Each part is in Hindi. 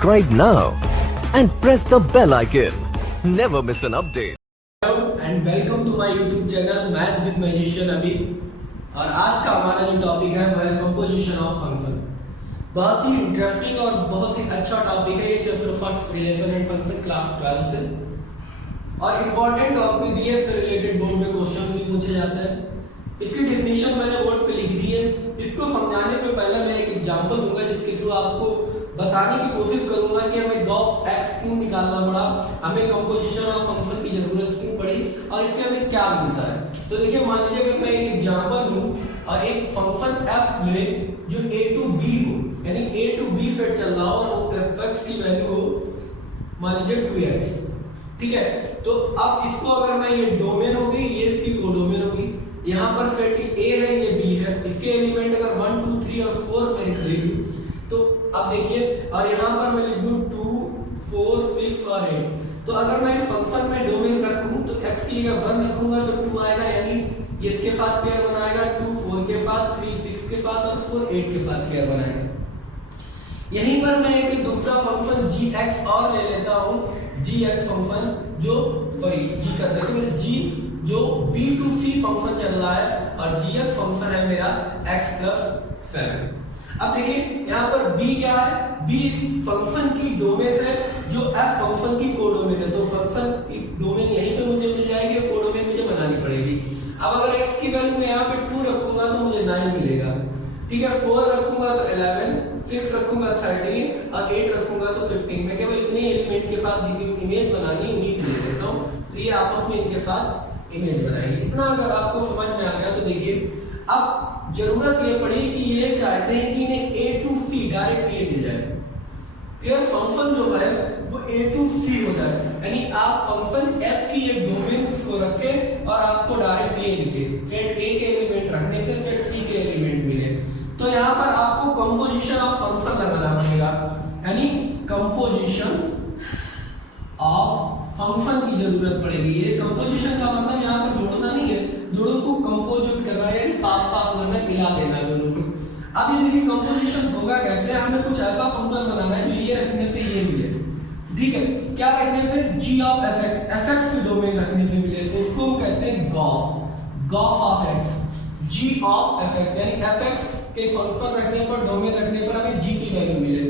Subscribe now and press the bell icon. Never miss an update. Hello and welcome to my YouTube channel Math with Magician अभी। और आज का हमारा जो टॉपिक है वह है कंपोजिशन ऑफ फंक्शन। बहुत ही इंटरेस्टिंग और बहुत ही अच्छा टॉपिक है ये chapter first relation and function class 12 से। और इम्पोर्टेंट टॉपिक भी है, इससे रिलेटेड बोर्ड में क्वेश्चंस भी पूछे जाते हैं। इसकी डेफिनेशन मैंने बोर्ड पे लिख दी है। इसको समझाने से पहले मैं एक एग्जांपल दूंगा जिसके थ्रू आपको बताने की कोशिश करूंगा कि हमें गॉस एक्स क्यों निकालना पड़ा, हमें कंपोजिशन ऑफ फंक्शन की जरूरत क्यों पड़ी और इससे हमें क्या मिलता है। तो देखिए, मान लीजिए अगर मैं एक एग्जांपल दूं और एक फंक्शन f ले जो a टू b हो, यानी a टू b सेट चल रहा हो और वो fx की वैल्यू हो मान लीजिए 2x, ठीक है। तो अब इसको अगर मैं ये डोमेन होगी, ये इसकी कोडोमेन होगी, यहाँ पर सेट a है, ये b है, इसके एलिमेंट अगर 1 2 3 और 4 मैं ले लूं तो अब देखिए, और यहाँ पर मैं लिख दूं 2 4 6 और 8। तो अगर मैं फंक्शन में डोमेन रखूं तो x की जगह 1 रखूंगा तो 2 आएगा, यानी ये इसके साथ पेयर बनाएगा, 2 4 के साथ, 3 6 के साथ और 4 8 के साथ पेयर बनाएगा। यहीं पर मैं एक दूसरा फंक्शन gx और ले लेता हूं, gx फंक्शन जो g कर देते हैं, g जो b टू c फंक्शन चल रहा है और gx फंक्शन है मेरा x + 7। अब देखिए यहाँ पर b क्या है, b इस फंक्शन की डोमेन है जो f फंक्शन की कोडोमेन है। तो फंक्शन की डोमेन यहीं से मुझे मिल जाएगी, कोडोमेन मुझे बनानी पड़ेगी। अब अगर x की वैल्यू मैं यहाँ पे 2 रखूंगा तो मुझे 9 मिलेगा, ठीक है। 4 रखूंगा तो 11, 6 रखूंगा 13 और 8 रखूंगा तो 15। मैं केवल इतने एलिमेंट के साथ इमेज बनानी उन्हीं को ले लेता हूँ, तो ये आपस में इनके साथ इमेज बनाएंगे। इतना अगर आपको समझ में आ गया तो देखिए, अब जरूरत ये पड़ी कि ये चाहते हैं कि इन्हें a टू c डायरेक्ट ये मिल जाए, क्लियर। फंक्शन जो है वो a टू c हो जाए, यानी आप फंक्शन f की ये डोमेन को रखें और आपको डायरेक्ट ये लिखे, सेट a के एलिमेंट रखने से सेट c के एलिमेंट मिले। तो यहाँ पर आपको कंपोजिशन ऑफ फंक्शन लगाना पड़ेगा, यानी कंपोजिशन ऑफ फंक्शन की जरूरत पड़ेगी। ये कंपोजिशन का मतलब यहाँ पर जोड़ना नहीं है, दोनों को कंपोजिट करना है, पास पास करना है, मिला देना है दोनों को। अब ये देखिए कंपोजिशन होगा कैसे, हमें कुछ ऐसा फंक्शन बनाना है जो ये रखने से ये मिले, ठीक है। क्या रखने से, g ऑफ fx, fx की डोमेन रखने से मिले, तो उसको हम कहते हैं Gauss of x, g of fx, यानी fx के फंक्शन रखने पर, डोमेन रखने पर हमें g की वैल्यू मिले,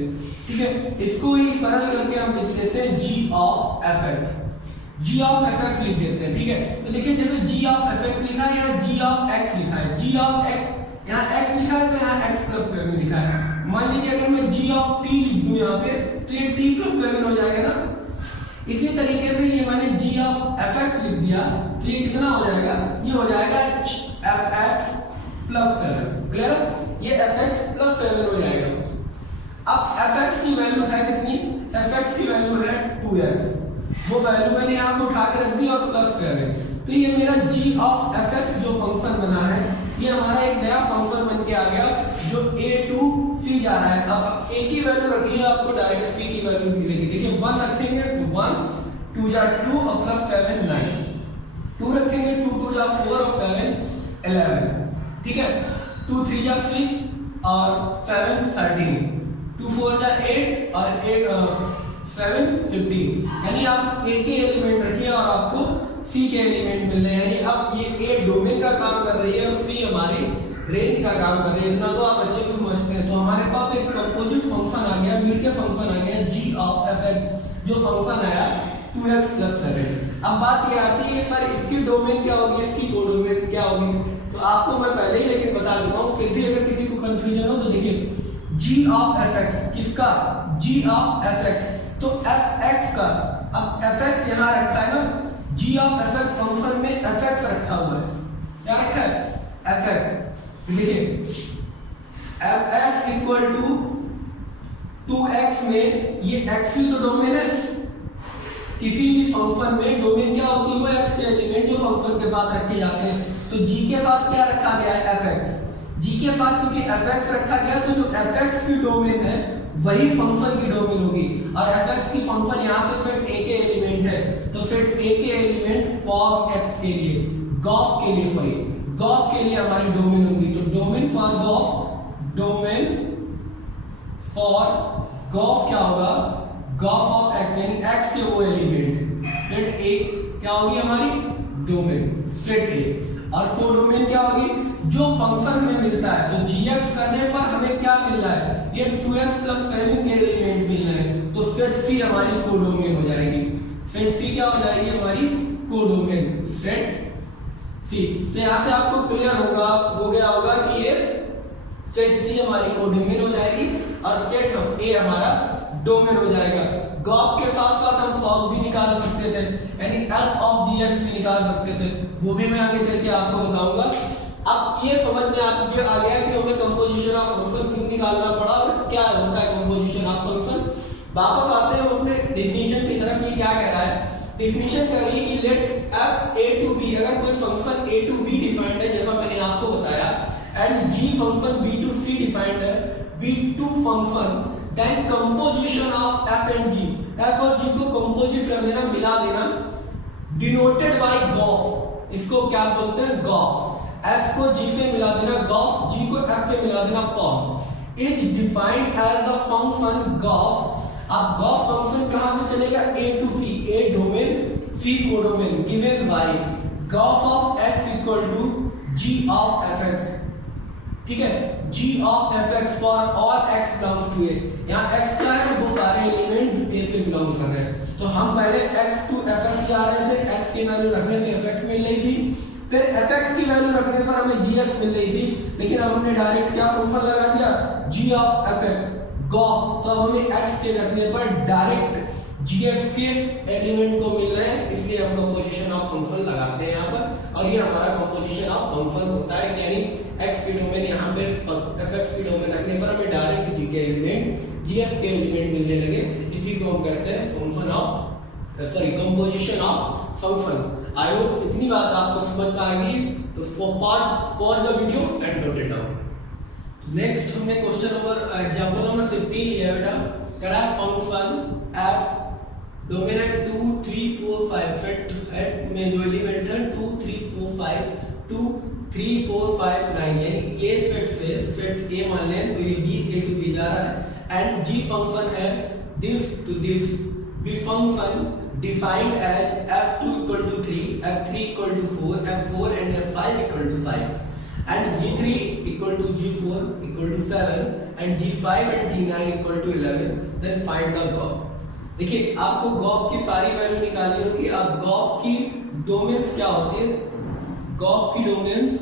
ठीक है। इसको ही सरल करके हम लिख देते हैं g of fx, g of fx लिख देते हैं, ठीक है। तो देखिए जैसे g ऑफ fx लिखा है, यहाँ g ऑफ x लिखा है, g ऑफ x यहाँ x लिखा है तो यहाँ x + 7 लिखा है। मान लीजिए अगर मैं g ऑफ t लिख दूं यहाँ पे तो ये t + 7 हो जाएगा ना। इसी तरीके से ये मैंने g ऑफ fx लिख दिया तो ये कितना हो जाएगा, ये हो जाएगा fx + 7, क्लियर। ये fx + 7 हो जाएगा। अब fx की वैल्यू है कितनी, fx की वैल्यू है 2x, वो वैल्यू मैंने यहाँ से उठा के रख दी और +7। तो ये मेरा g ऑफ fx जो फंक्शन बना है, ये हमारा एक नया फंक्शन बन के आ गया जो a टू c जा रहा है। अब a की वैल्यू रखिए, आपको डायरेक्ट c की वैल्यू मिलेगी। देखिए 1 रखेंगे तो 1, 2 जा 2 और +7 9, 2 रखेंगे 2 2 जा 4 और 7 11, ठीक है। 2 3 जा 6 और 7 13, 2 4 जा 8 और 7 15, यानी आप a के एलिमेंट रखिए और आपको c के एलिमेंट मिल रहे हैं। यानी अब ये a डोमेन का काम कर रही है और c हमारी रेंज का काम कर रही है। इतना तो आप अच्छे से समझते हैं। तो हमारे पास एक कंपोजिट फंक्शन आ गया, मिल के फंक्शन आ गया g ऑफ fx, जो फंक्शन आया 2x + 7। अब बात ये आती है सर इसकी डोमेन क्या होगी, इसकी कोडोमेन क्या होगी। तो आपको मैं पहले ही लेकिन बता चुका हूँ, फिर भी अगर किसी को कंफ्यूजन हो तो देखिए g ऑफ fx, किसका, g ऑफ fx, तो fx का, अब fx यहाँ रखा है ना, g ऑफ fx फंक्शन में fx रखा हुआ है, क्या रखा है fx, लिखिए fx = 2x में ये x ही तो डोमेन है। किसी भी फंक्शन में डोमेन क्या होती है, वो x के एलिमेंट जो फंक्शन के साथ रखे जाते हैं। तो g के साथ क्या रखा गया है, fx, g के साथ क्योंकि fx रखा गया तो जो fx की डोमेन है वही फंक्शन की डोमेन होगी। और fx की फंक्शन यहाँ पे सेट a के एलिमेंट है, तो सेट a के एलिमेंट फॉर x के लिए, गॉस के लिए, सॉरी गॉस के लिए हमारी डोमेन होगी। तो domain for gof, domain for gof क्या होगा, गॉफ ऑफ एक्स यानी एक्स के वो एलिमेंट, सेट ए क्या होगी हमारी डोमेन सेट ए, और कोडोमेन क्या होगी, जो फंक्शन हमें मिलता है, तो gx करने पर हमें क्या मिल रहा है, ये 2x + 7 के एलिमेंट मिल रहे हैं, तो सेट सी हमारी कोडोमेन हो जाएगी, सेट सी क्या हो जाएगी हमारी कोडोमेन, सेट सी। तो यहाँ से आपको क्लियर हो गया होगा कि ये सेट सी हमारी कोडोमेन हो जाएगी और सेट ए हमारा डोमेन हो जाएगा। गॉफ के साथ साथ हम गॉफ भी निकाल सकते थे, यानी f ऑफ gx भी निकाल सकते थे, वो भी मैं आगे चल के आपको बताऊंगा। अब ये समझ में आपको आ गया कि हमें कंपोजिशन ऑफ फंक्शन क्यों निकालना पड़ा और क्या होता है कंपोजिशन ऑफ फंक्शन। वापस आते हैं हम अपने डेफिनेशन की तरफ। ये क्या कह रहा है, डेफिनेशन कह रही है कि let f a to b, अगर कोई function a to b defined है जैसा मैंने आपको बताया, and g function b to c defined है, b to function, then composition of f and g, f और g को कंपोजिट कर देना, मिला देना, डिनोटेड बाय गॉफ, इसको क्या बोलते हैं गॉफ, f को g से मिला देना गॉफ, g को f से मिला देना form, is defined as the function gof. अब गॉफ फंक्शन कहां से चलेगा, a to c, a domain c codomain, given by gof of x equal to g of fx, ठीक है, g of fx for all x belongs to a, यहां x क्या है, वो सारे एलिमेंट a से बिलोंग कर रहे हैं, तो हम पहले x टू fx जा रहे थे, x की वैल्यू रखने से fx मिल रही थी, फिर fx की वैल्यू रखने पर हमें gx मिल रही थी, लेकिन अब हमने डायरेक्ट क्या फंक्शन लगा दिया, g ऑफ fx गॉफ, तो अब हमें x के रखने पर डायरेक्ट gx के एलिमेंट को मिल रहे हैं, इसलिए हम कंपोजिशन ऑफ फंक्शन लगाते हैं यहाँ पर, और ये हमारा कंपोजिशन ऑफ फंक्शन होता है, यानी x के डोमेन यहाँ पे fx के डोमेन रखने पर हमें डायरेक्ट g के एलिमेंट gx के एलिमेंट मिलने लगे, इसी को हम कहते हैं function of composition of function. I hope इतनी बात आपको समझ में आ गई, तो pause the video and note it down. Next हमने क्वेश्चन नंबर एग्जांपल नंबर 15 लिया बेटा, करा फंक्शन एफ डोमेन है 2 3 4 5, सेट एट में जो एलिमेंट है 2 3 4 5 2 3 4 5 9, यानी ये सेट से सेट ए मान लें, तो ये b a to b जा रहा है, एंड g फंक्शन है this to this, b function defined as f2 equal to 3, f3 equal to 4, f4 and f5 equal to 5, and g3 equal to g4 equal to 7, and g5 and g9 equal to 11, then find the Gauff. देखिए आपको गॉफ की सारी वैल्यू निकालनी होगी। अब गॉफ की डोमेन्स क्या होती है, गॉफ की डोमेन्स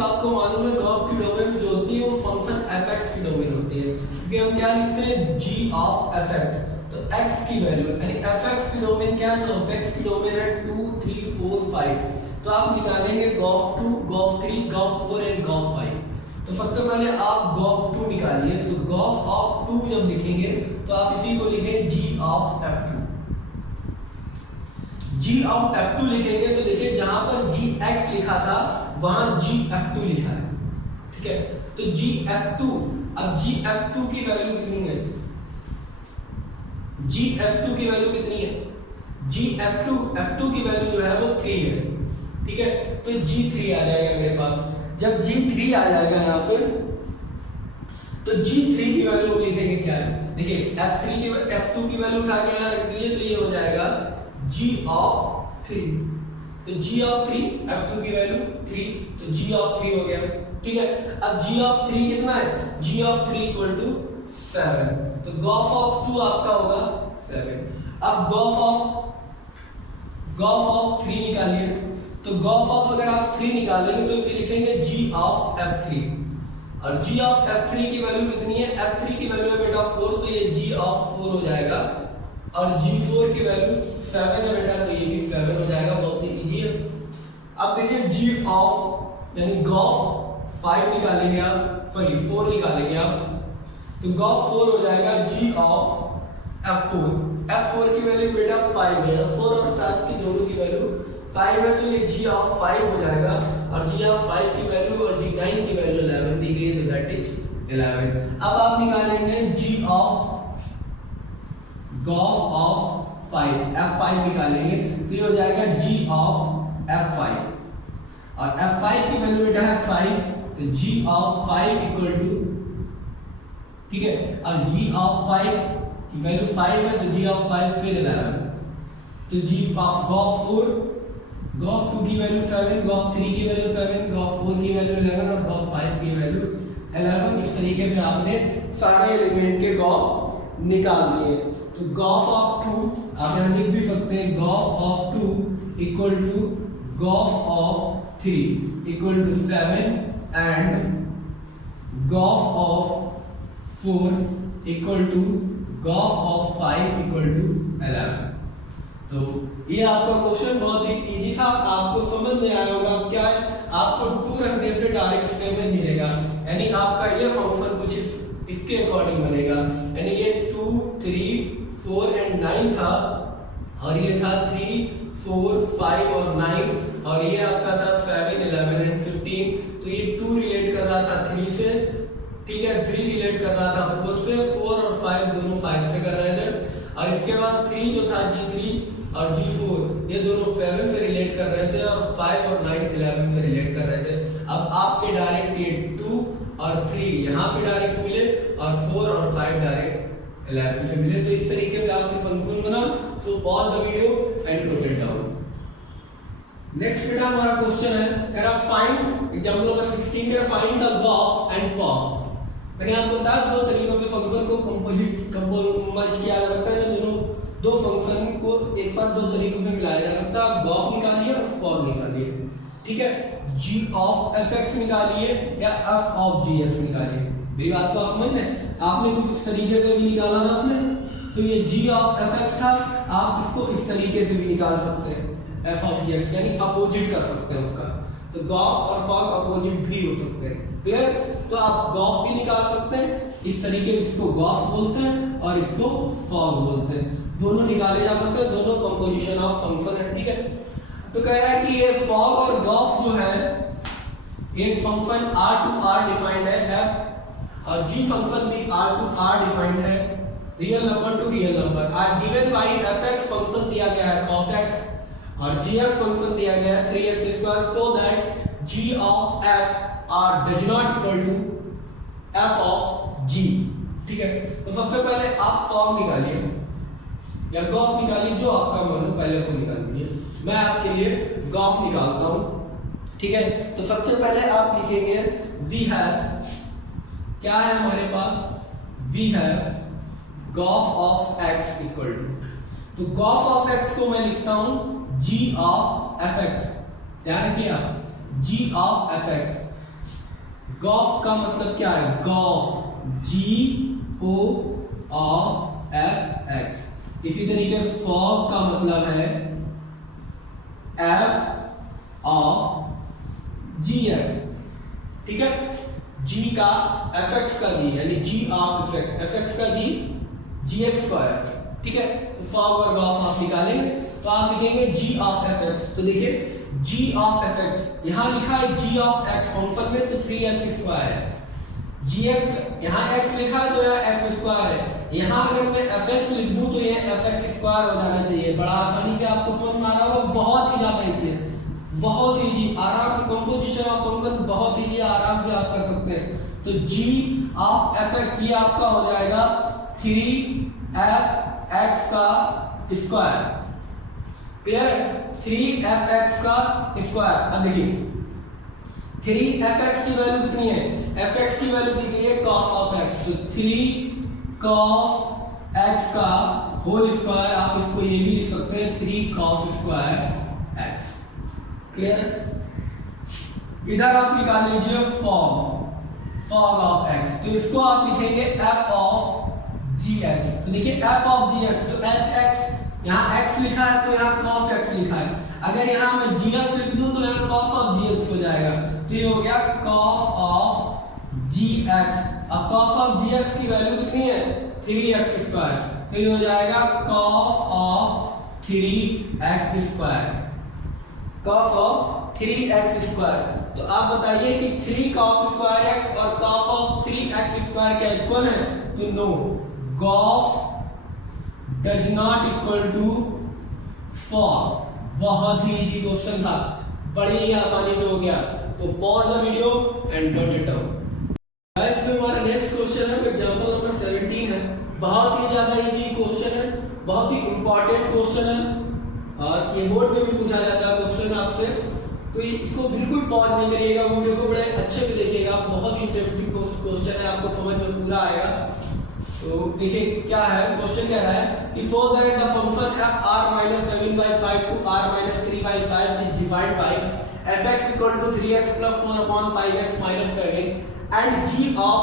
आपको मालूम है, गॉफ की डोमेन्स जो होती है वो फंक्शन fx की डोमेन होती है, क्योंकि हम क्या लिखते हैं g ऑफ fx, तो x की वैल्यू यानी fx की डोमेन क्या है, तो fx की डोमेन है 2 3 4 5, तो आप निकालेंगे gof 2 gof 3 gof 4 and gof 5। तो सबसे पहले आप गॉफ 2 निकालिए, तो गॉफ ऑफ 2 जब लिखेंगे तो आप इसी को लिखें g of f2, g of f2 लिखेंगे तो देखिए जहां पर gx लिखा था वहां gf2 लिखा है, ठीक है, तो gf2, अब gf2 की वैल्यू कितनी है, gf2 की वैल्यू कितनी है, f2 की वैल्यू जो है वो 3 है, ठीक है, तो g3 आ जाएगा मेरे पास। जब g3 आ जाएगा यहाँ पर, तो g3 की वैल्यू लिखेंगे क्या है, देखिए f2 की वैल्यू उठा के यहाँ रख दीजिए, तो ये हो जाएगा g ऑफ 3, तो g ऑफ 3 f2 की वैल्यू 3, तो g ऑफ 3 हो गया, ठीक है। अब g ऑफ 3 कितना है, g ऑफ 3 इक्वल टू 7, तो गॉफ ऑफ 2 आपका होगा 7। अब गॉफ ऑफ 3 निकालिए, तो गॉफ ऑफ अगर आप 3 निकालेंगे तो इसे लिखेंगे g ऑफ f3, और g ऑफ f3 की वैल्यू कितनी है, f3 की वैल्यू है बेटा 4, तो ये g ऑफ 4 हो जाएगा, और g4 की वैल्यू 7 है बेटा, तो ये भी 7 हो जाएगा, बहुत ही इजी है। अब देखिए g ऑफ यानी गॉफ 5 निकालेंगे आप, सॉरी 4 निकालेंगे आप, तो गॉफ 4 हो जाएगा g ऑफ f4 की वैल्यू बेटा 5 है, 4 और 7 की दोनों की वैल्यू 5 है, तो ये g ऑफ 5 हो जाएगा, और g ऑफ 5 की वैल्यू और g9 की वैल्यू 11 दी गई है, तो दैट इज 11। अब आप निकालेंगे g of Gauff of 5 f5 निकालेंगे, तो ये हो जाएगा g ऑफ f5, और f5 की वैल्यू बेटा है 5, तो g ऑफ 5 इक्वल टू ठीक है। और g ऑफ 5 की वैल्यू 5 है तो g ऑफ 5 फिर 11, तो g ऑफ गॉफ 4, गॉफ 2 की वैल्यू 7, गॉफ 3 की वैल्यू 7, गॉफ 4 की वैल्यू 11 और गॉफ 5 की वैल्यू 11। इस तरीके से आपने सारे एलिमेंट के गॉफ निकाल दिए। तो गॉफ ऑफ 2 आप यहाँ लिख भी सकते हैं, gof of 2 equal to gof of 3 equal to 7 and gof of 4 equal to gof of 5 equal to 11। तो ये आपका क्वेश्चन बहुत ही इजी था, आपको समझ में आया होगा। क्या है, आपको 2 रखने से डायरेक्ट 7 मिलेगा, यानी आपका ये फंक्शन कुछ इसके अकॉर्डिंग बनेगा, यानी ये 2 3 4 एंड 9 था, और ये था 3 4 5 और 9, और ये आपका था 7 11 एंड 15। तो ये 2 रिलेट कर रहा था 3 से, ठीक है, 3 रिलेट कर रहा था 4 से, 4 और 5 दोनों 5 से कर रहे थे, और इसके बाद 3 जो था G3 और G4 ये दोनों 7 से रिलेट कर रहे थे, और 5 और 9 11 से रिलेट कर रहे थे। अब आपके डायरेक्ट ये 2 और 3 यहाँ से डायरेक्ट मिले, और 4 और 5 डायरेक्ट 11 से मिले। तो इस तरीके से आपसे फंक्शन बना। So pause the video and note it down. Next बेटा हमारा क्वेश्चन है, कह रहा फाइंड एग्जांपल नंबर 16 कह रहा find the gof and form. मैंने आपको बताया 2 तरीकों से फंक्शन को कंपोज किया जा सकता है, दोनों 2 फंक्शन को एक साथ 2 तरीकों से मिलाया जा सकता है। गॉफ निकालिए और फॉर्म निकालिए, ठीक है। g ऑफ fx निकालिए या f ऑफ gx निकालिए। मेरी बात को आप समझ रहे, आपने कुछ इस तरीके से भी निकाला था उसमें, तो ये g ऑफ fx था, आप इसको इस तरीके से भी निकाल सकते हैं, f ऑफ gx, यानी अपोजिट कर सकते हैं उसका। तो गॉफ और फॉर्म अपोजिट भी हो सकते हैं, क्लियर। तो आप गॉफ भी निकाल सकते हैं इस तरीके, इसको गॉफ बोलते हैं और इसको फॉर्म बोलते हैं, दोनों निकाले जा सकते हैं, दोनों कंपोजिशन ऑफ फंक्शन है, ठीक है। तो कह रहा है कि ये फॉर्म और गॉफ जो है, एक function r to r defined है f, और g फंक्शन भी r टू r डिफाइंड है, real number to real number. Are given by fx function दिया गया है cos x, और gx फंक्शन दिया गया है 3x², so that g of f r does not equal to f of g, ठीक है। तो सबसे पहले आप फॉर्म निकालिए या गॉफ निकालिए, जो आपका मन हो पहले को निकाल दीजिए। मैं आपके लिए गॉफ निकालता हूं, ठीक है। तो सबसे पहले आप लिखेंगे वी हैव, क्या है हमारे पास, we have gof of x equal to, तो गॉफ ऑफ x को मैं लिखता हूं g ऑफ fx, ध्यान रखिए आप, g ऑफ fx। गॉफ का मतलब क्या है, gof g o of fx। इसी तरीके फॉर्म का मतलब है f ऑफ gx, ठीक है। g का fx का g, यानी g ऑफ fx का g gx², ठीक है। तो फॉर्म और गॉफ आप निकालेंगे, तो आप लिखेंगे g ऑफ fx। तो देखिए g ऑफ fx यहाँ लिखा है g ऑफ x फंक्शन में, तो 3x² है, gx यहाँ x लिखा है तो यहाँ x² है, यहाँ अगर मैं fx लिख दूं तो ये fx² हो जाना चाहिए। बड़ा आसानी से आपको समझ में आ रहा होगा, बहुत ही ज्यादा इजी है, बहुत इजी, आराम से कंपोजिशन ऑफ फंक्शन बहुत इजी, आराम से आप कर सकते हैं। तो g ऑफ fx ये आपका हो जाएगा 3fx का स्क्वायर, क्लियर, 3fx का स्क्वायर। अब देखिए 3fx की वैल्यू कितनी है, fx की वैल्यू दी गई है cos ऑफ x, तो 3 cos x का होल स्क्वायर, आप इसको ये भी लिख सकते हैं 3 cos² x, क्लियर। इधर आप निकाल लीजिए फॉर्म ऑफ x, तो इसको आप लिखेंगे f ऑफ gx। तो देखिए f ऑफ gx, तो fx यहाँ x लिखा है तो यहाँ cos x लिखा है, अगर यहाँ मैं gx लिख दूं तो यहाँ cos ऑफ gx हो जाएगा, तो ये हो गया cos ऑफ gx। अब cos ऑफ gx की वैल्यू कितनी है, 3x², तो ये हो जाएगा cos of 3x², cos of 3x²। तो आप बताइए कि 3 cos² x और cos ऑफ 3x² क्या इक्वल है, तो no, cos does not equal to form. बहुत ही इजी क्वेश्चन था, बड़ी ही आसानी से हो गया। So pause the video and note it down. Guys, हमारा नेक्स्ट क्वेश्चन है एग्जांपल नंबर बहुत ही ज़्यादा इजी क्वेश्चन है, बहुत ही इम्पोर्टेंट क्वेश्चन है और ये बोर्ड में भी पूछा जाता है क्वेश्चन आपसे, तो इसको बिल्कुल पॉज नहीं करिएगा, वीडियो को बड़े अच्छे से देखिएगा, बहुत ही इंटरेस्टिंग क्वेश्चन है, आपको समझ में पूरा आएगा। तो देखिए क्या है क्वेश्चन, कह रहा है कि for that the function f r minus 7/5 to r minus 3/5 is defined by fx equal to 3x plus 4 upon 5x minus 7 and g of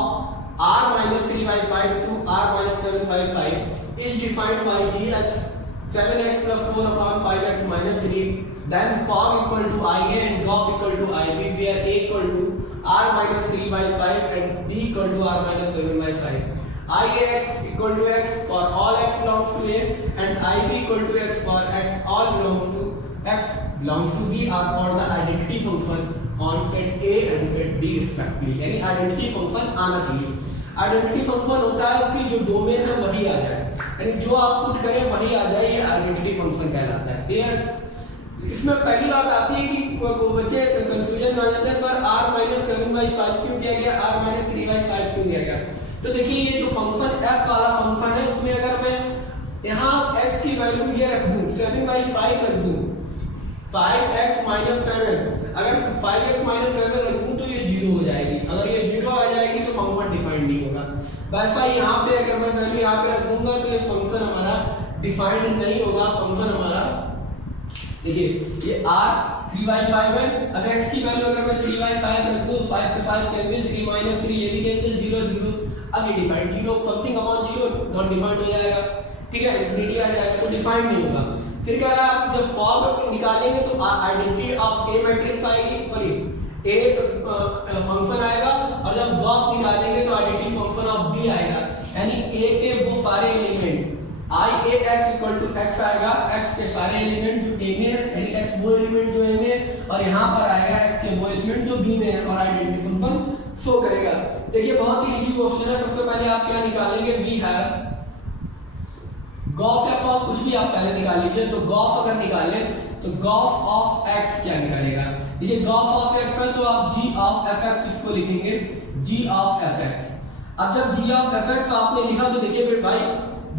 r minus 3/5 to r minus 7/5 is defined by gx 7x plus 4 upon 5x minus 3, then fog equal to ia and gof equal to ib, where a equal to r minus 3/5 and b equal to r minus 7/5. Ix equal to x for all x belongs to a and ib equal to x for x all belongs to b are for the identity function on set a and set b respectively. यानी identity function आना चाहिए। आइडेंटिटी फंक्शन होता है उसकी जो डोमेन है वही आ जाए, यानी जो आप पुट करें वही आ जाए, ये आइडेंटिटी फंक्शन कहलाता है। क्लियर? इसमें पहली बात आती है कि बच्चे कंफ्यूजन में आ जाते हैं, सर r minus 7/5 क्यों दिया गया, r minus 3/5 क्यों दिया गया। तो देखिए ये जो फंक्शन f वाला फंक्शन है उसमें अगर मैं यहाँ x की वैल्यू ये रख दूँ 7/5 रख दूँ, 5x minus 7, अगर 5x minus 7 रख दूँ तो ये 0 हो जाएगी, अगर ये 0 आ जाएगी तो फंक्शन डिफाइंड नहीं होगा। वैसा यहाँ पे अगर मैं वैल्यू यहाँ पे रख दूंगा तो ये फंक्शन हमारा डिफाइंड नहीं होगा, फंक्शन हमारा देखिए ये r 3/5 है, अब x की वैल्यू अगर मैं 3/5 रख दूँ, 5 से 5 कैंसिल, 3 minus 3 ये भी कैंसिल, 0 0, अब ये defined 0 something upon 0 not defined हो जाएगा, ठीक है, इंफिनिटी आ जाएगा तो डिफाइंड नहीं होगा। फिर क्या है, आप जब फॉर्म निकालेंगे तो आइडेंटिटी ऑफ ए मैट्रिक्स आएगी, सॉरी ए फंक्शन आएगा, और जब गॉस निकालेंगे तो आइडेंटिटी फंक्शन ऑफ बी आएगा, यानी ए के वो सारे element i a x equal to x आएगा, x के सारे एलिमेंट जो a में है, यानी x वो एलिमेंट जो a में है, और यहाँ पर आएगा x के वो एलिमेंट जो b में है, और आइडेंटिटी फंक्शन शो करेगा। देखिए बहुत ही इजी क्वेश्चन है। सबसे पहले आप क्या निकालेंगे, वी हैव गॉस ऑफ कुछ भी आप पहले निकाल लीजिए, तो गॉस अगर निकालें तो गॉस ऑफ x क्या निकालेगा, देखिए गॉस ऑफ x है तो आप g ऑफ fx इसको लिखेंगे, g ऑफ fx। अब जब g ऑफ fx आपने लिखा तो देखिए फिर भाई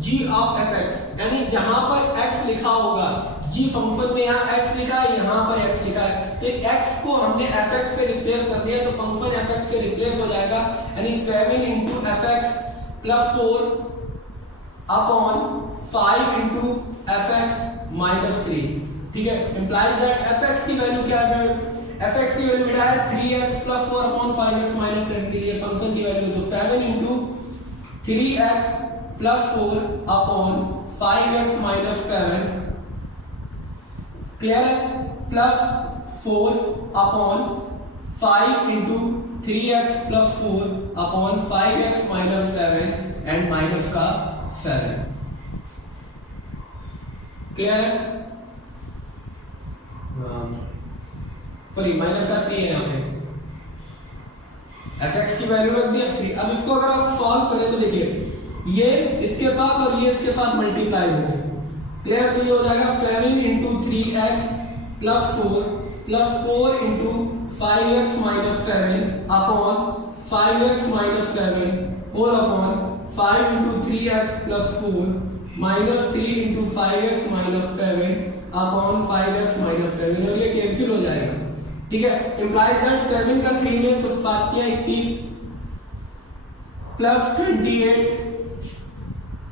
g ऑफ fx, यानी जहां पर x लिखा होगा, g फंक्शन में यहाँ x लिखा है, यहाँ पर x लिखा है, तो x को हमने fx से रिप्लेस कर दिया तो फंक्शन fx से रिप्लेस हो जाएगा, यानी 7 into fx plus 4 upon 5 into fx minus 3, ठीक है, implies that fx की वैल्यू क्या है, fx की वैल्यू बेटा है 3x plus 4 upon 5x minus 10, ये फंक्शन की वैल्यू, तो 7 into 3x plus 4 upon 5x minus 7, clear है, plus 4 upon 5 into 3x plus 4 upon 5x minus 7 and minus का 7, clear है, सॉरी माइनस का 3 है यहाँ पे, fx की वैल्यू रख दिया 3। अब इसको अगर आप सॉल्व करें तो देखिए ये इसके साथ और ये इसके साथ मल्टीप्लाई होंगे, क्लियर, तो ये हो जाएगा 7 into 3x plus 4 plus 4 into 5x minus 7 upon 5x minus 7 4 upon 5 into 3x plus 4 minus 3 into 5x minus 7 upon 5x minus 7, और ये कैंसिल हो जाएगा, ठीक है, implies that 7 का 3 में तो 7 या 21 plus 28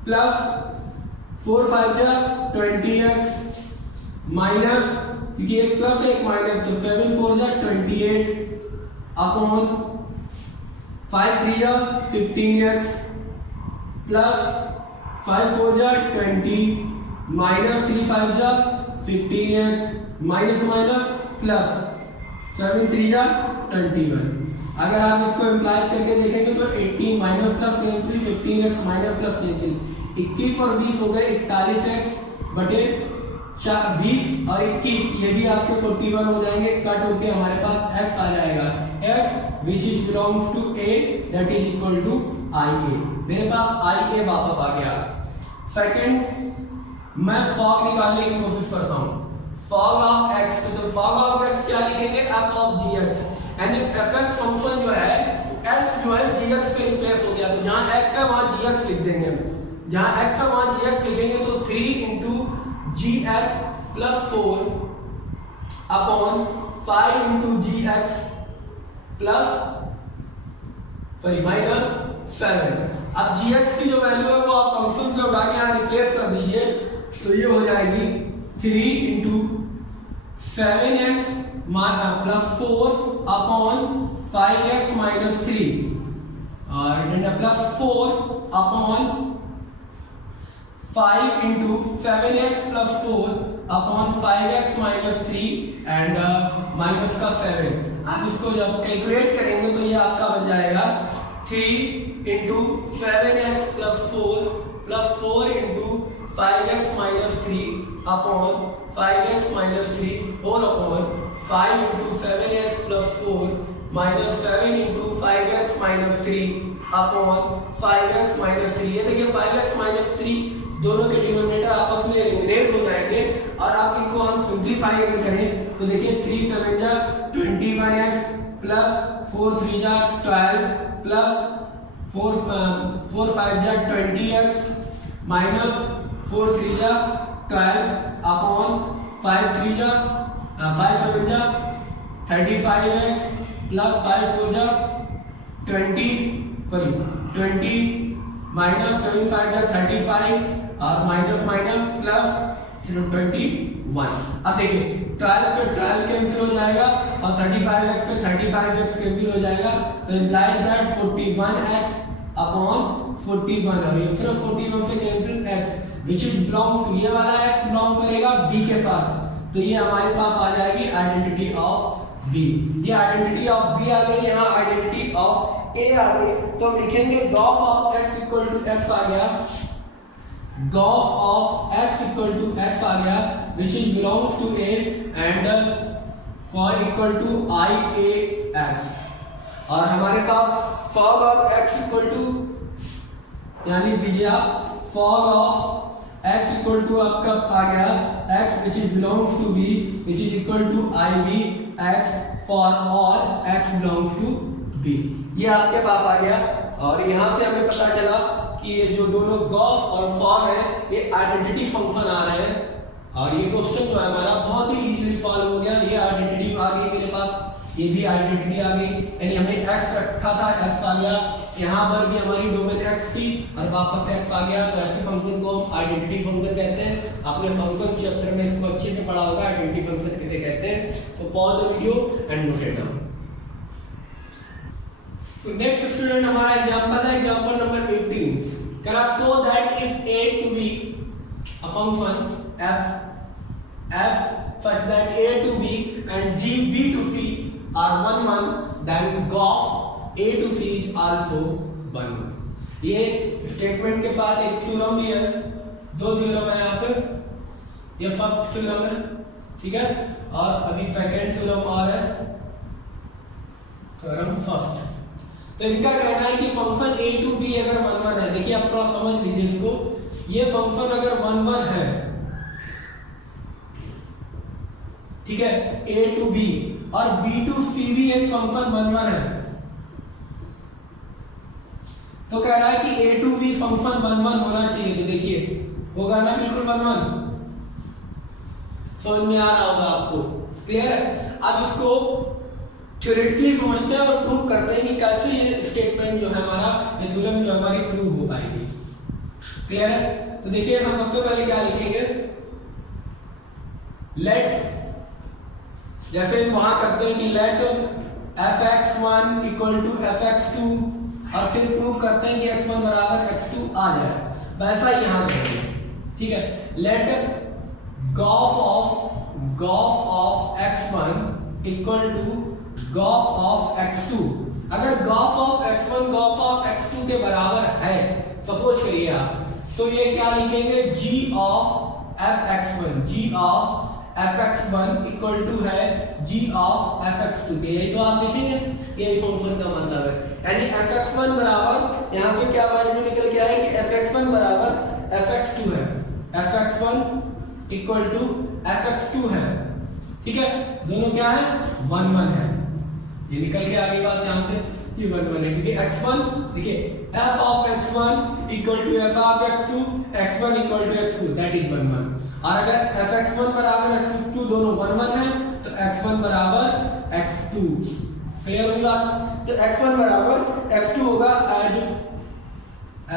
प्लस 4 5 जा 20x माइनस, क्योंकि एक प्लस एक माइनस तो 7 4 जा 28 अपॉन 5 3 जा 15x प्लस 5 4 जा 20 माइनस 3 5 जा 15x माइनस माइनस प्लस 7 3 जा 21। अगर आप इसको इम्प्लाइज करके देखेंगे तो 18 minus plus 15x minus plus 21 और 20 हो गए 41x बटे 20 और 21, ये भी आपके 41 हो जाएंगे, कट होके हमारे पास x आ जाएगा, x which is belongs to a that is equal to ia, मेरे पास ia वापस आ गया। सेकंड मैं फॉग निकालने की कोशिश करता हूँ, फॉग ऑफ x, तो फॉग ऑफ x क्या लिखेंगे, f ऑफ gx, यानी fx फंक्शन जो है x जो है gx पे रिप्लेस हो गया, तो जहां x है वहां gx लिख देंगे, जहाँ x का मान gx लिखेंगे तो 3 इंटू जी एक्स प्लस 4 अपॉन 5 इंटू जी एक्स प्लस माइनस 7। अब gx की जो वैल्यू है वो आप फंक्शन से उठा के यहाँ रिप्लेस कर दीजिए, तो ये हो जाएगी 3 into 7x plus 4 upon 5x minus 3 और plus 4 upon 5 into 7x plus 4 upon 5x minus 3 and minus का 7। आप इसको जब कैलकुलेट करेंगे तो ये आपका बन जाएगा 3 into 7x plus 4 into 5x minus 3 upon 5x minus 3 whole upon 5 into 7x plus 4 minus 7 into 5x minus 3 upon 5x minus 3। ये देखिए 5x माइनस 3 दोनों के डिनोमिनेटर आपस में एलिमिनेट हो जाएंगे और आप इनको हम सिंपलीफाई अगर करें तो देखिए 3 7 जा 21x प्लस 4 3 जा 12 प्लस 4 5 जा 20x माइनस 4 3 जा 12 अपॉन 5 3 जा 5 7 जा 35x प्लस 5 4 जा 20 माइनस 7 5 जा 35 और माइनस माइनस प्लस 21। अब देखिए 12 से 12 कैंसिल हो जाएगा और 35x से 35x कैंसिल हो जाएगा, तो इम्प्लाइज दैट 41x अपॉन 41 और ये सिर्फ 41 से cancel x which is belongs to, ये वाला x बिलोंग करेगा b के साथ, तो ये हमारे पास आ जाएगी आइडेंटिटी ऑफ b। ये आइडेंटिटी ऑफ b आ गई, यहाँ आइडेंटिटी ऑफ a आ गई, तो हम लिखेंगे gof of x equal to x आ गया, gof of x equal to x आ गया which is belongs to a and for equal to i a x, और हमारे पास fog of x equal to यानी दीजिए आप fog of x equal to आपका आ गया x which is belongs to b which is equal to i b x for all x belongs to b। ये आपके पास आ गया और यहाँ से हमें पता चला कि ये जो दोनों गॉफ और फॉर है ये आइडेंटिटी फंक्शन आ रहे हैं, और ये क्वेश्चन जो है हमारा बहुत ही इजीली सॉल्व हो गया। ये आइडेंटिटी आ गई मेरे पास, ये भी आइडेंटिटी आ गई, यानी हमने x रखा था x आ गया, यहाँ पर भी हमारी डोमेन x थी और वापस x आ गया, तो ऐसे फंक्शन को हम आइडेंटिटी फंक्शन कहते हैं। आपने फंक्शन चैप्टर में इसको अच्छे से पढ़ा होगा, आइडेंटिटी फंक्शन किसे कहते हैं। So pause the video and note it down. So next student हमारा एग्जांपल है, एग्जांपल नंबर 18। करा show that if a to b a function f such that a to b and g b to c are 1 1, then gauge a to c is also 1 1। ये स्टेटमेंट के साथ एक थ्योरम भी है, दो थ्योरम है यहाँ पे, ये फर्स्ट थ्योरम है, ठीक है, और अभी सेकंड थ्योरम आ रहा है, थ्योरम फर्स्ट। तो इनका कहना है कि फंक्शन a टू b अगर 1 1 है, देखिए आप थोड़ा समझ लीजिए इसको, ये फंक्शन अगर 1 1 है, ठीक है, a टू b और b टू c भी एक फंक्शन 1 1 है, तो कह रहा है कि a टू b फंक्शन 1 1 होना चाहिए। तो देखिए होगा ना बिल्कुल 1 1, समझ में आ रहा होगा आपको, क्लियर है। अब इसको थ्योरेटिकली समझते हैं और प्रूव करते हैं कि कैसे ये स्टेटमेंट जो है हमारा, ये थ्योरम जो हमारी प्रूव हो पाएगी, क्लियर है। तो देखिए हम सबसे पहले क्या लिखेंगे, लेट, जैसे वहां करते हैं कि late fx1 equal to fx2 और फिर प्रूव करते हैं कि x1 बराबर x2 आ जाए, वैसा ही यहाँ करेंगे, ठीक है। Let gof of x1 equal to gof of x2, अगर Gauff of x1 Gauff of x2 के बराबर है, सपोज करिए आप, तो ये क्या लिखेंगे, g of fx1 equal to है g ऑफ fx2 के, यही तो आप लिखेंगे, यही फंक्शन का मतलब है। यानी fx1 बराबर, यहाँ से क्या वैल्यू निकल के आए कि fx1 बराबर fx2 है, fx1 इक्वल टू fx2 है, ठीक है, दोनों क्या है 1 1 है, ये निकल के आगे बात यहाँ से, ये 1 1 है, क्योंकि x1 देखिए f of x1 equal to f of x2 x1 equal to x2 that is 1 1। और अगर fx1 बराबर x2 दोनों 1 1 है तो x1 बराबर x2। क्लियर होगा? तो x1 बराबर x2 होगा एज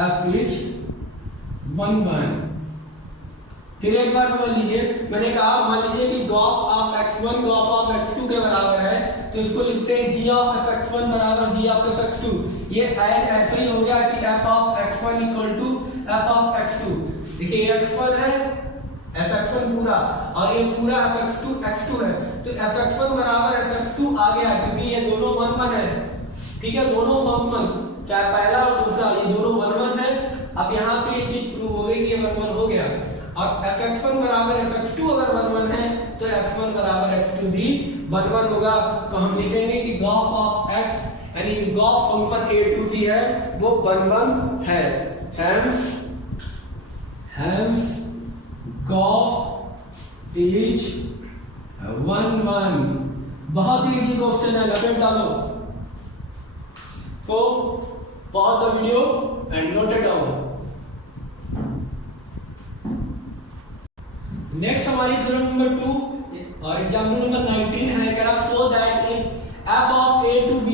f इज 1 1। फिर एक बार समझ लीजिए, मैंने कहा मान लीजिए कि gof of x1 Gauss of x2 के बराबर है तो इसको लिखते हैं g ऑफ fx1 बराबर g ऑफ fx2। ये ऐसे ही हो गया कि f of x1 equal to f of x2। देखिए ये x1 है fx1 पूरा और ये पूरा fx2 x2 है, तो fx1 बराबर fx2 आ गया क्योंकि ये दोनों 1 1 है। ठीक है, दोनों फंक्शन चाहे पहला और दूसरा ये दोनों 1 1 है। अब यहाँ से ये चीज प्रूव हो गई कि ये 1 1 हो गया। और fx1 बराबर fx2 अगर 1 1 है तो x1 बराबर x2 भी 1 1 होगा। तो हम लिखेंगे कि गॉस ऑफ x यानी कि Gauss function a to c है वो 1 1 है। Hence Gauss is 1 1। बहुत ही इजी क्वेश्चन है, लपेट डालो। So pause the video and note it down. Next हमारी थ्योरम नंबर 2 और एग्जांपल नंबर 19 है। कह रहा so that if f of a to b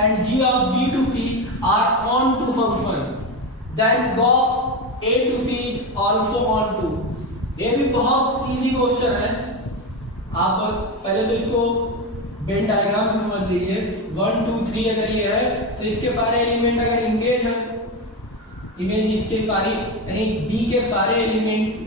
and g of b to c are on to function then gauss a to c is also on to। ये भी बहुत इजी क्वेश्चन है। आप पहले तो इसको वेन डायग्राम से समझ लीजिए। 1 2 3 अगर ये है तो इसके सारे एलिमेंट अगर इंगेज है, इमेज इसके सारी यानी b के सारे एलिमेंट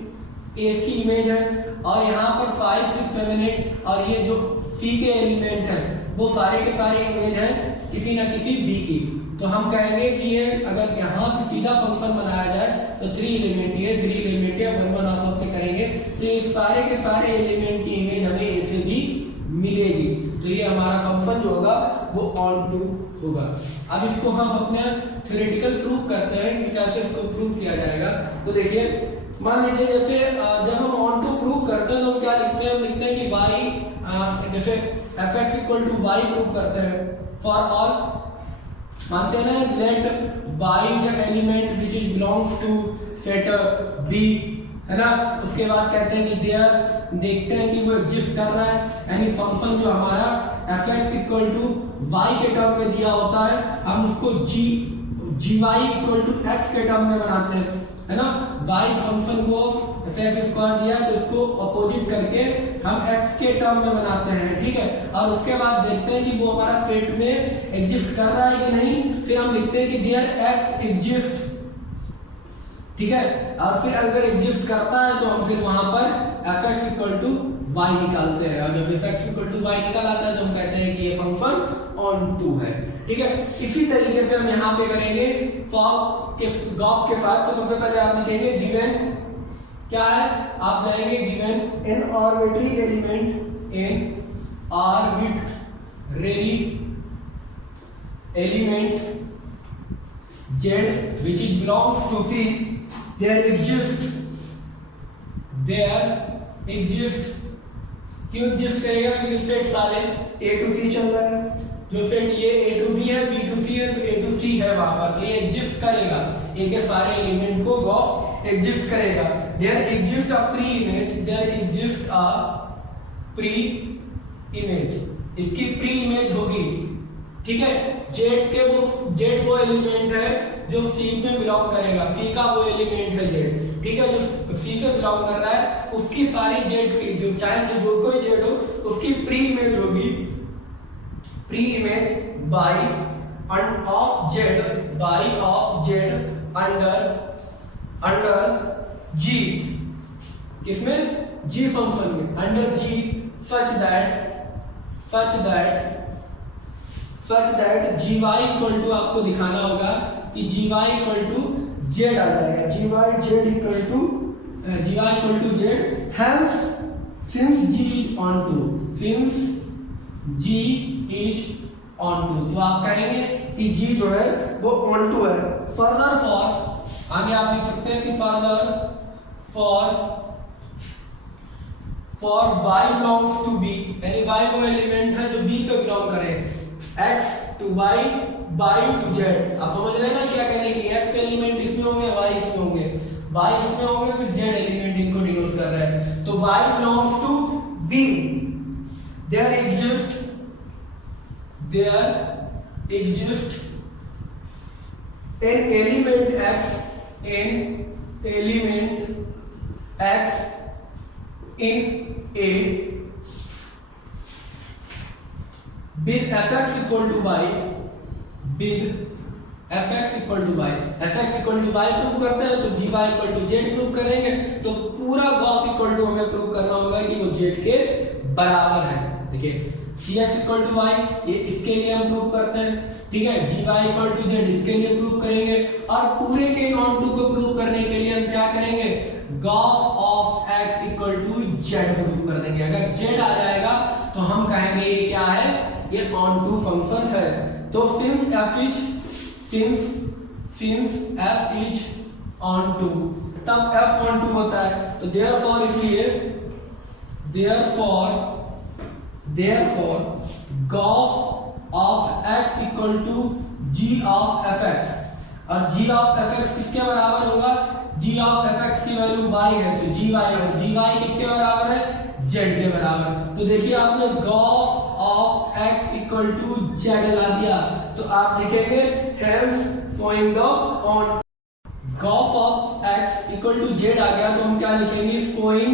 A की इमेज है और यहाँ पर 5 6 7 8 और ये जो C के एलिमेंट हैं वो सारे के सारे इमेज हैं किसी ना किसी B की। तो हम कहेंगे कि ये अगर यहाँ से सीधा फंक्शन बनाया जाए तो 3 एलिमेंट ये 3 एलिमेंट ये 1 1 आउट ऑफ के करेंगे तो ये सारे के सारे एलिमेंट की इमेज हमें A से भी मिलेगी। तो ये हमारा फंक्शन जो होगा वो ऑन टू होगा। अब इसको हम अपने थ्योरेटिकल प्रूफ करते हैं कि कैसे इसको प्रूफ किया जाएगा। तो देखिए मान लीजिए जैसे जब हम ऑन टू प्रूव करते हैं तो हम क्या लिखते हैं? हम लिखते हैं कि y जैसे fx equal to y prove करते हैं फॉर ऑल। मानते हैं ना let y is an element which is belongs to set b, है ना। उसके बाद कहते हैं कि देयर देखते हैं कि वो एग्जिस्ट कर रहा है यानी फंक्शन जो हमारा fx इक्वल टू y के टर्म में दिया होता है हम उसको gy इक्वल टू x के टर्म में बनाते हैं, है ना। y फंक्शन को ऐसे x स्क्वायर दिया है तो इसको अपोजिट करके हम x के टर्म में बनाते हैं, ठीक है। और उसके बाद देखते हैं कि वो हमारा सेट में एग्जिस्ट कर रहा है कि नहीं। फिर हम लिखते हैं कि देयर x एग्जिस्ट, ठीक है। और फिर अगर एग्जिस्ट करता है तो हम फिर वहां पर fx इक्वल टू y निकालते हैं और जब fx इक्वल टू y निकाल आता है तो हम कहते हैं कि ये फंक्शन ऑन टू है, ठीक है। इसी तरीके से हम यहाँ पे करेंगे फॉर के गॉस के साथ। तो सबसे पहले आप लिखेंगे गिवन क्या है, आप लेंगे given an arbitrary element z which is belongs to C, there exist क्यों एग्जिस्ट करेगा? क्योंकि सेट सारे A to C चल रहा है। जो सेट ये A to B है, B to C है तो A to C है वहां पर, तो ये एग्जिस्ट करेगा। A के सारे एलिमेंट को गॉस एग्जिस्ट करेगा। There exist a pre image, इसकी प्री इमेज होगी, ठीक है। जेड वो एलिमेंट है जो C में बिलोंग करेगा, C का वो एलिमेंट है जेड, ठीक है। जो C से बिलोंग कर रहा है उसकी सारी जेड की जो चाहे जो कोई जेड हो उसकी प्री इमेज होगी, pre image by of Z under G, किसमें? जी फंक्शन में, under G such that gy equal to, आपको दिखाना होगा कि gy इक्वल टू जेड आ जाएगा, gy equal to Z. Hence since g इज ऑन टू, तो आप कहेंगे कि g जो है वो ऑन टू है। फर्दर फॉर, आगे आप लिख सकते हैं कि further for y belongs to b, यानी y वो एलिमेंट है जो b से बिलोंग करे। x to y by two Z. आप समझ रहे हैं ना क्या कहने की, एक्स एलिमेंट इसमें होंगे, वाई इसमें होंगे, वाई इसमें होंगे, फिर जेड एलिमेंट इनको डिनोट कर रहा है। तो y belongs to b, there exist an element x in A with fx equal to y, fx equal to y prove करते हैं तो gy equal to z prove करेंगे। तो पूरा गॉस इक्वल टू हमें प्रूव करना होगा कि वो z के बराबर है। देखिए gx इक्वल टू y, ये इसके लिए हम प्रूव करते हैं, ठीक है। gy इक्वल टू z इसके लिए प्रूव करेंगे, और पूरे के ऑन टू को प्रूव करने के लिए हम क्या करेंगे, gof of x equal to z prove कर देंगे। अगर z आ जाएगा तो हम कहेंगे ये क्या है, ये ऑन टू फंक्शन है। तो since f is onto, तब f ऑन टू होता है। तो देयरफॉर इसलिए therefore gauss of x equal to g of fx, और g of fx किसके बराबर होगा, g of fx की वैल्यू y है तो gy है, gy किसके बराबर है, z के बराबर। तो देखिए आपने gauss of x equal to z ला दिया, तो आप लिखेंगे hence showing the on gauss of x equal to z आ गया, तो हम क्या लिखेंगे, showing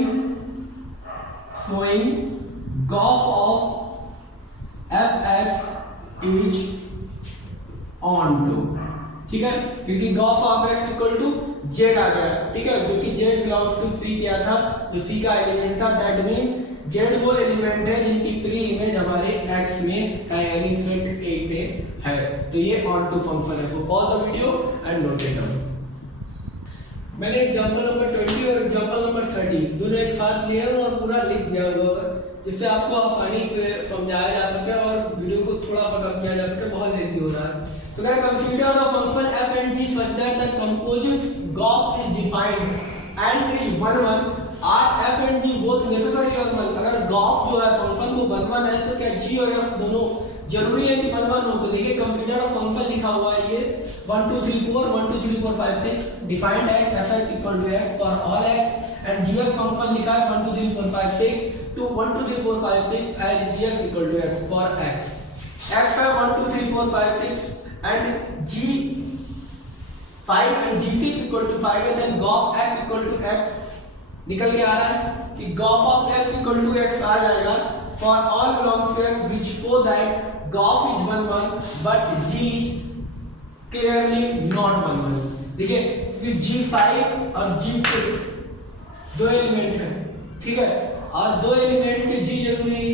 gauss of fx is on to, ठीक है, क्योंकि gauss of x equal to z आ गया, ठीक है, जो कि z बिलोंग्स टू c क्या था, जो c का एलिमेंट था, दैट मींस z वो एलिमेंट है जिनकी प्री इमेज हमारे x में है, यानी सेट A में है। तो ये ऑन टू फंक्शन है। For pause the video and note it down. मैंने एग्जांपल नंबर 20 और एग्जांपल नंबर 30 दोनों एक साथ लिए और पूरा लिख दिया हुआ है, जिससे आपको आसानी से समझाया जा सके और वीडियो को थोड़ा पकड़ किया जा सके, बहुत लेंथी हो रहा है। तो क्या, consider the function f and g such that the composite gauss is defined and is 1 1 are f and g both necessary or 1। अगर गॉस जो है फंक्शन वो 1 1 है तो क्या g और f दोनों जरूरी है कि 1 1 हो। तो देखिए कंसीडर द फंक्शन लिखा हुआ है ये 1 2 3 4 1 2 3 4 5 6 डिफाइंड है fx equal to x for all x, and gx function लिखा है 1 2 3 4 5 6 to 1 2 3 4 5 6 as gx equal to x for x है 1 2 3 4 5 6 and g5 and g6 equal to 5 and then gauss x equal to x निकल के आ रहा है कि gauss of x equal to x आ जाएगा for all belongs to x, which show that gauss is 1 1 but g is clearly not 1 1। देखिए क्योंकि g5 और g6 दो एलिमेंट है, ठीक है, और दो एलिमेंट के g जरूरी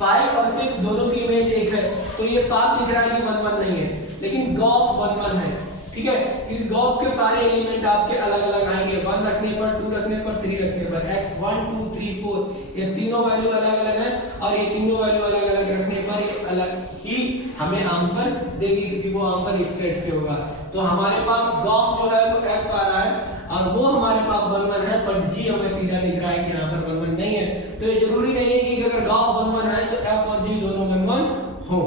5 और 6 दोनों की इमेज एक है, तो ये साफ दिख रहा है कि 1 1 नहीं है, लेकिन गॉस 1 1 है, ठीक है, क्योंकि गॉस के सारे एलिमेंट आपके अलग अलग आएंगे, 1 रखने पर, 2 रखने पर, 3 रखने पर, x 1 2 3 4 ये तीनों वैल्यू अलग अलग है, और ये तीनों वैल्यू अलग अलग रखने पर ये अलग ही हमें आंसर देगी, क्योंकि वो आंसर इस सेट से होगा। तो हमारे पास गॉस जो है वो x आ रहा है और वो हमारे पास 1 1 है, पर g हमें सीधा दिख रहा है कि यहाँ पर 1 1 नहीं है। तो ये जरूरी नहीं है कि अगर गॉस 1 1 है तो f और g दोनों 1 1 हो।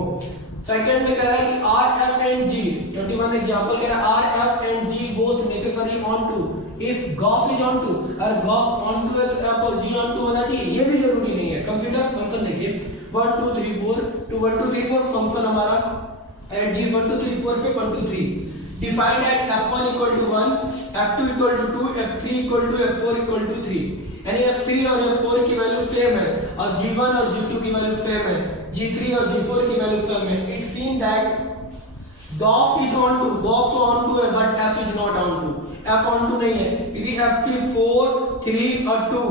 सेकंड में कह रहा है कि r f and g 21 example कह रहा है r f and g both necessary on to if gauss is on to, अगर gauss on to है तो f और g on to होना चाहिए, ये भी जरूरी नहीं है। कंसीडर फंक्शन देखिए 1 2 3 4 to 1 2 3 4 फंक्शन हमारा and g 1 2 3 4 से 1 2 3 defined at f1 equal to 1 f2 equal to 2 f3 equal to f4 equal to 3, यानी f3 और f4 की वैल्यू सेम है और g1 और g2 की वैल्यू सेम है, g3 और g4 की वैल्यू सेम है। It seen that gauss is on to, gauss तो on to है but f is not on to, f on to नहीं है क्योंकि f की 4 3 और 2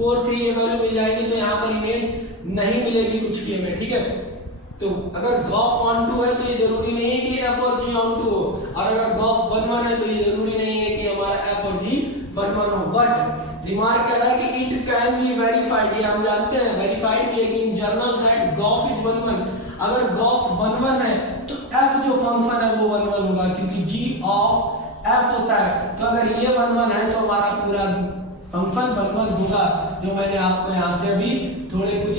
4 3 ये वैल्यू मिल जाएगी, तो यहाँ पर इमेज नहीं मिलेगी कुछ के में, ठीक है। तो अगर gauss on to है तो ये जरूरी नहीं है कि f और g on to हो, और अगर gauss 1 1 है तो ये जरूरी नहीं है कि हमारा f और g 1 1 हो। बट रिमार्क कर रहा है कि इट कैन बी वेरीफाइड, ये हम जानते हैं वेरीफाइड भी है कि इन जर्नल दैट gauss is 1 1, अगर gauss 1 1 है तो f जो फंक्शन है वो 1 1 होगा, क्योंकि g ऑफ f होता है। तो अगर ये 1 1 है तो हमारा पूरा फंक्शन वन वन होगा, जो मैंने आपको यहाँ से अभी थोड़े कुछ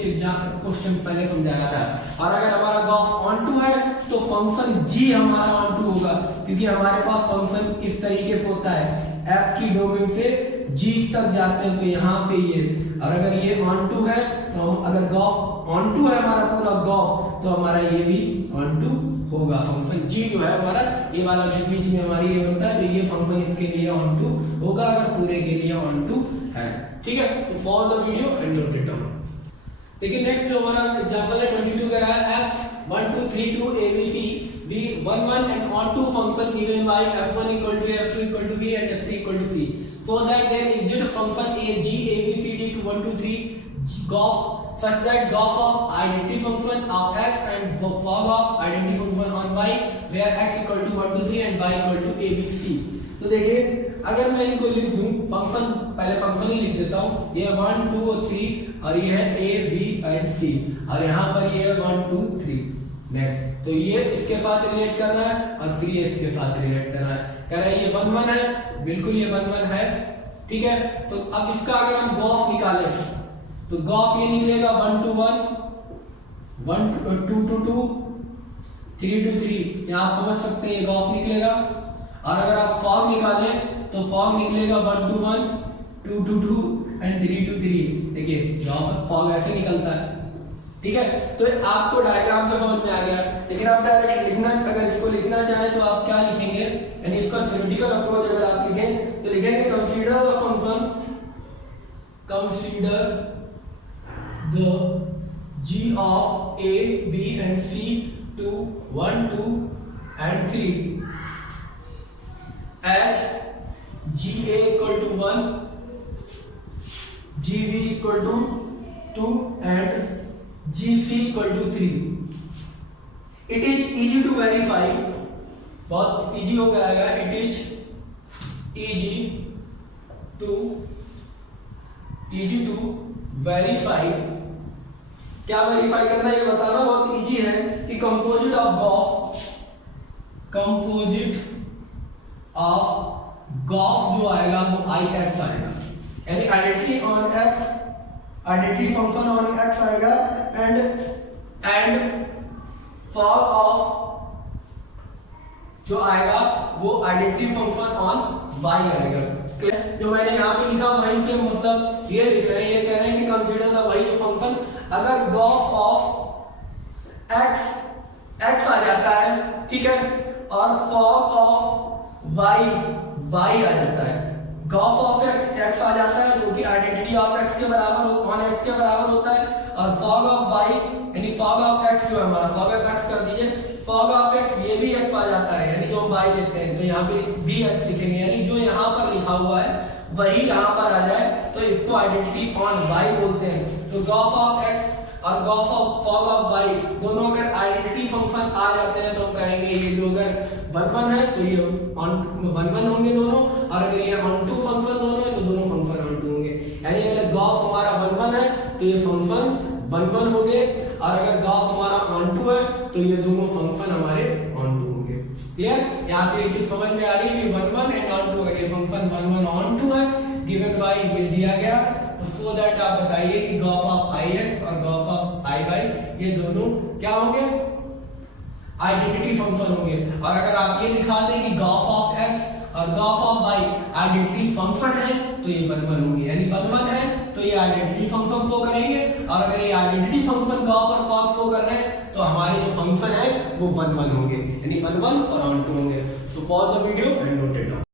क्वेश्चन पहले समझाया था। और अगर हमारा गॉस ऑन टू है तो फंक्शन जी हमारा ऑन टू होगा, क्योंकि हमारे पास फंक्शन इस तरीके से होता है, एफ की डोमेन से जी तक जाते हैं, तो यहाँ से ये, और अगर ये ऑन टू है तो हम, अगर गॉस ऑन टू है हमारा पूरा गॉस, तो हमारा ये भी ऑन टू होगा। फंक्शन जी जो है हमारा, ये वाला जो बीच में हमारी ये बनता है, तो ये फंक्शन इसके लिए ऑन टू होगा अगर पूरे के लिए ऑन टू है। ठीक है, तो for the video and note it down. देखिए नेक्स्ट जो हमारा एग्जांपल है 22 का रहा है, f 1 2 3 2 abc we 1 1 and on to function given by f1 equal to f2 equal to b and f3 equal to c, so that there exists a function a g a b c d 1 2 3 gof such that gof of identity function of x and fog of identity function on y where x equal to 1 2 3 and y equal to a b c। तो देखिए अगर मैं इनको लिख दूं, फंक्शन पहले फंक्शन ही लिख देता हूं, ये 1 2 और 3 और ये है a b एंड c, और यहाँ पर ये 1 2 3 नेक्स्ट, तो ये इसके साथ रिलेट कर रहा है और फिर ये इसके साथ रिलेट कर रहा है, कह रहा है ये 1 1 है, बिल्कुल ये 1 1 है। ठीक है, तो अब इसका अगर हम गॉस निकालें तो गॉस ये निकलेगा 1 2 1 1 2 2 2 3 2 3, यहाँ आप समझ सकते हैं ये गॉस निकलेगा। और अगर आप फॉग निकालें तो फॉग निकलेगा 1 2 1 2 2 2 एंड 3 2 3। देखिए फॉग ऐसे निकलता है। ठीक है, तो आपको डायग्राम से समझ में आ गया, लेकिन आप डायरेक्ट लिखना, अगर इसको लिखना चाहें तो आप क्या लिखेंगे, यानी इसका थ्योरेटिकल अप्रोच अगर आप लिखें तो लिखेंगे consider the function, consider the g of a b and c to 1 2 and 3 as ga equal to 1 gb equal to 2 and gc equal to 3। it is easy to verify, बहुत इजी हो जाएगा, it is easy to verify। क्या वेरीफाई करना है ये बता रहा हूं, बहुत इजी है, कि कंपोजिट ऑफ गॉस जो आएगा वो आई एक्स आएगा, यानी identity on x, identity function on x आएगा, एंड फॉग ऑफ जो आएगा वो आइडेंटिटी फंक्शन ऑन वाई आएगा। जो मैंने यहाँ पे लिखा वही से मतलब ये लिख रहे हैं, ये कह रहे हैं कि कंसीडर द वही जो फंक्शन, अगर गॉस ऑफ एक्स आ जाता है, ठीक है, और फॉग ऑफ वाई आ जाता है, गॉस ऑफ एक्स आ जाता है जो कि आइडेंटिटी ऑफ एक्स के बराबर ऑन एक्स के बराबर होता है, और फॉग ऑफ वाई यानी फॉग ऑफ एक्स जो है हमारा, फॉग ऑफ एक्स कर दीजिए, फॉग ऑफ एक्स ये भी एक्स आ जाता है, यानी जो हम वाई देते हैं तो यहाँ पे भी एक्स लिखेंगे, यानी जो यहाँ पर लिखा हुआ है वही यहाँ पर आ जाए, तो इसको आइडेंटिटी ऑन वाई बोलते हैं। तो गॉस ऑफ एक्स और gof of fog of y दोनों अगर आइडेंटिटी फंक्शन आ जाते हैं तो हम कहेंगे ये जो अगर 1 1 है तो ये ऑन 1 1 होंगे दोनों, और अगर ये ऑन टू फंक्शन दोनों है तो दोनों फंक्शन ऑन टू होंगे, यानी अगर गॉस हमारा 1 1 है तो ये फंक्शन 1 1 होंगे, और अगर गॉस हमारा ऑन टू है तो ये दोनों फंक्शन हमारे ऑन टू होंगे। क्लियर, यहाँ से एक चीज समझ में आ रही है कि 1 1 एंड ऑन टू, अगर ये फंक्शन 1 1 ऑन टू है गिवन बाय ये दिया गया, तो सो दैट आप बताइए कि गॉस ऑफ आई एक्स और गॉस ऑफ आई वाई ये दोनों क्या होंगे, आइडेंटिटी फंक्शन होंगे। और अगर आप ये दिखा दें कि गॉस ऑफ एक्स और gof of y identity function है तो ये 1 1 होंगे, यानी 1 1 है तो ये आइडेंटिटी फंक्शन शो करेंगे, और अगर ये आइडेंटिटी फंक्शन गॉस और फॉग शो कर रहे हैं तो हमारे जो फंक्शन है वो 1 1 होंगे, यानी 1 1 और ऑन टू होंगे। So pause the video and note it down.